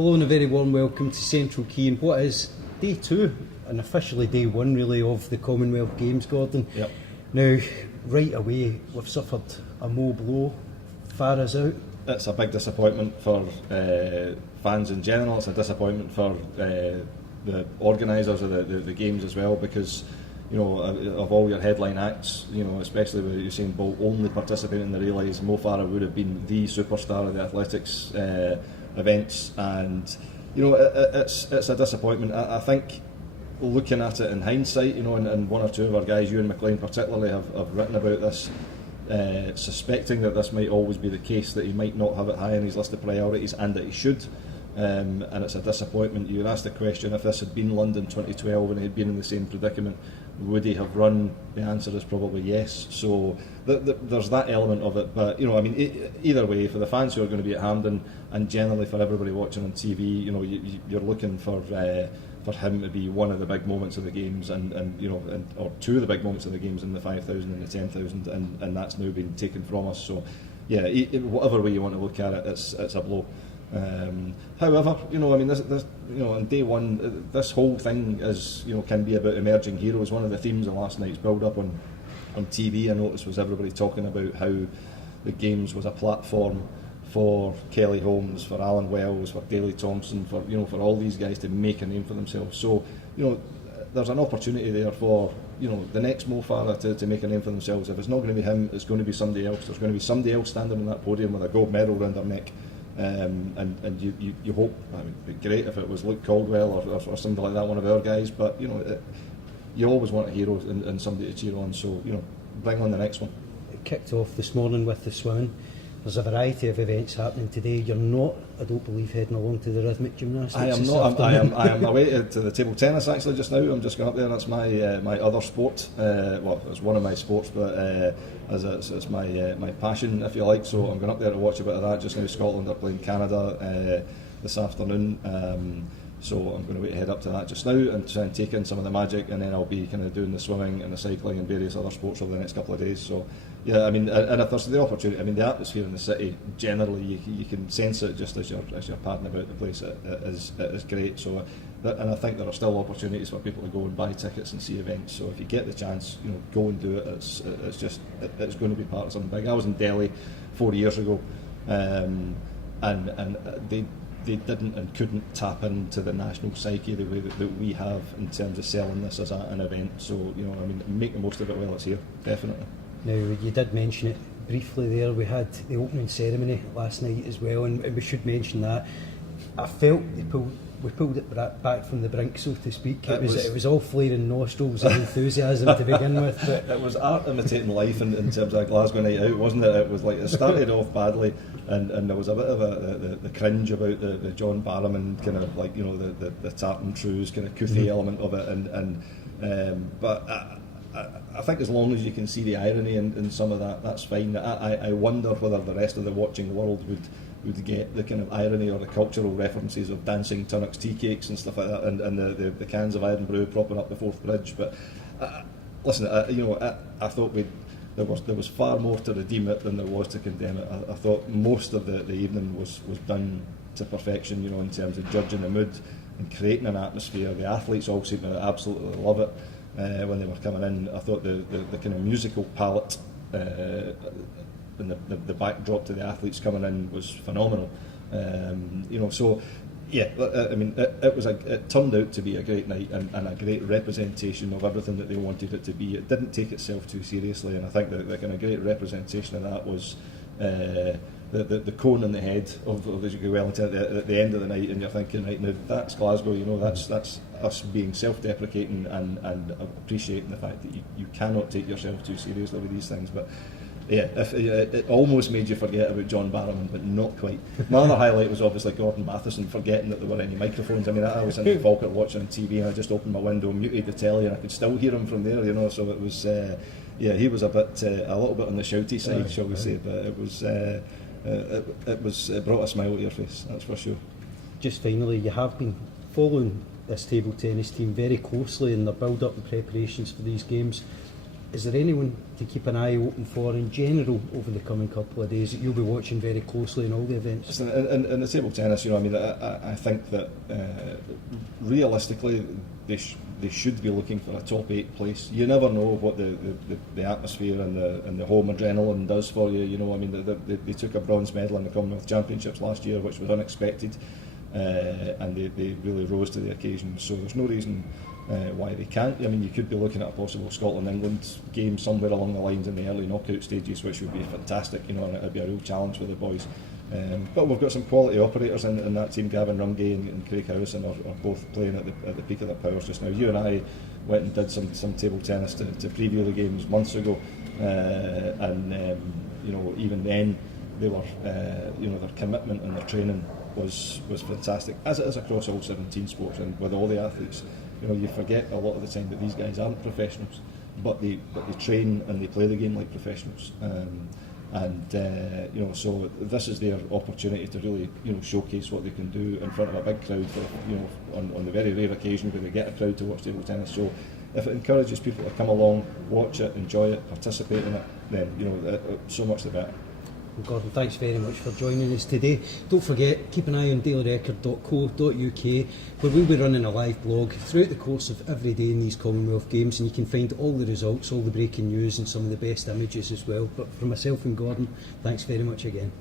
Hello and a very warm welcome to Central Quay and what is day 2 and officially day 1 really of the Commonwealth Games, Gordon. Yep. Now, right away we've suffered a low blow. Farah's out. It's a big disappointment for fans in general. It's a disappointment for the organisers of the games as well, because of all your headline acts, especially with Usain Bolt only participating in the relays, Mo Farah would have been the superstar of the athletics events, and it's a disappointment. I think, looking at it in hindsight, and one or two of our guys, Ewan McLean particularly, have written about this, suspecting that this might always be the case, that he might not have it high on his list of priorities and that he should. And it's a disappointment. You asked the question, if this had been London 2012 and he had been in the same predicament, would he have run? The answer is probably yes. So there's that element of it. But either way, for the fans who are going to be at Hampden, and generally for everybody watching on TV, you're looking for him to be one of the big moments of the games, or two of the big moments of the games in the 5,000 and the 10,000, and that's now been taken from us. So yeah, whatever way you want to look at it, it's a blow. However, this on day one, this whole thing is, can be about emerging heroes. One of the themes of last night's build-up on TV, I noticed, was everybody talking about how the games was a platform for Kelly Holmes, for Alan Wells, for Daley Thompson, for all these guys to make a name for themselves. So there's an opportunity there for the next Mo Farah to make a name for themselves. If it's not going to be him, it's going to be somebody else. There's going to be somebody else standing on that podium with a gold medal around their neck. And you hope, it'd be great if it was Luke Caldwell or somebody like that, one of our guys, but you always want a hero and somebody to cheer on, so bring on the next one. It kicked off this morning with the swimming. There's a variety of events happening today. You're not, I don't believe, heading along to the rhythmic gymnastics. I am not. I am away to the table tennis actually just now. I'm just going up there. That's my other sport. Well, it's one of my sports, but it's my passion, if you like. So I'm going up there to watch a bit of that just now. Scotland are playing Canada this afternoon. So I'm going to wait to head up to that just now and try and take in some of the magic, and then I'll be kind of doing the swimming and the cycling and various other sports over the next couple of days. So yeah, and if there's the opportunity, the atmosphere in the city generally, you can sense it just as you're padding about the place. It is great. So and I think there are still opportunities for people to go and buy tickets and see events. So if you get the chance, go and do it. It's going to be part of something big. I was in Delhi 4 years ago, and they didn't and couldn't tap into the national psyche the way that we have in terms of selling this as an event. So make the most of it while it's here, definitely. Now, you did mention it briefly there. We had the opening ceremony last night as well, and we should mention that. I felt we pulled it back from the brink, so to speak. It was all flaring nostrils and enthusiasm to begin with. But it was art imitating life in terms of a Glasgow night out, wasn't it? It was like it started off badly, and there was a bit of the cringe about the John Barrowman kind of like the tartan trews kind of couthy element of it, but I think as long as you can see the irony in some of that, that's fine. I wonder whether the rest of the watching world would get the kind of irony or the cultural references of dancing Tunnocks tea cakes and stuff like that, and the cans of Iron Brew propping up the Forth Bridge. But listen, I thought there was far more to redeem it than there was to condemn it. I thought most of the evening was done to perfection, in terms of judging the mood and creating an atmosphere. The athletes all seemed to absolutely love it. When they were coming in, I thought the kind of musical palette and the backdrop to the athletes coming in was phenomenal. So yeah, it turned out to be a great night and a great representation of everything that they wanted it to be. It didn't take itself too seriously, and I think that the kind of great representation of that was the cone in the head of as you go well into at the end of the night, and you're thinking, right now, that's Glasgow. That's us being self-deprecating and appreciating the fact that you cannot take yourself too seriously with these things. But yeah, it almost made you forget about John Barrowman, but not quite. My other highlight was obviously Gordon Matheson forgetting that there were any microphones. I was in Falkirk watching on TV, and I just opened my window, muted the telly, and I could still hear him from there. So it was he was a little bit on the shouty side, shall we say, but it brought a smile to your face, that's for sure. Just finally, you have been following this table tennis team very closely in their build-up and preparations for these games. is there anyone to keep an eye open for in general over the coming couple of days that you'll be watching very closely in all the events? In the table tennis, I mean, I think that realistically they should be looking for a top 8 place. You never know what the atmosphere and the home adrenaline does for you. I mean, they took a bronze medal in the Commonwealth Championships last year, which was unexpected, and they really rose to the occasion. So there's no reason why they can't. I mean, you could be looking at a possible Scotland-England game somewhere along the lines in the early knockout stages, which would be fantastic, and it would be a real challenge for the boys. But we've got some quality operators in that team. Gavin Rumgay and Craig Howison are both playing at the peak of their powers just now. You and I went and did some table tennis to preview the games months ago, and even then they were their commitment and their training was fantastic, as it is across all 17 sports and with all the athletes. You forget a lot of the time that these guys aren't professionals, but they train and they play the game like professionals. So this is their opportunity to really showcase what they can do in front of a big crowd on the very rare occasion where they get a crowd to watch table tennis. So if it encourages people to come along, watch it, enjoy it, participate in it, then so much the better. Gordon, thanks very much for joining us today. Don't forget, keep an eye on dailyrecord.co.uk, where we'll be running a live blog throughout the course of every day in these Commonwealth Games, and you can find all the results, all the breaking news and some of the best images as well. But for myself and Gordon, thanks very much again.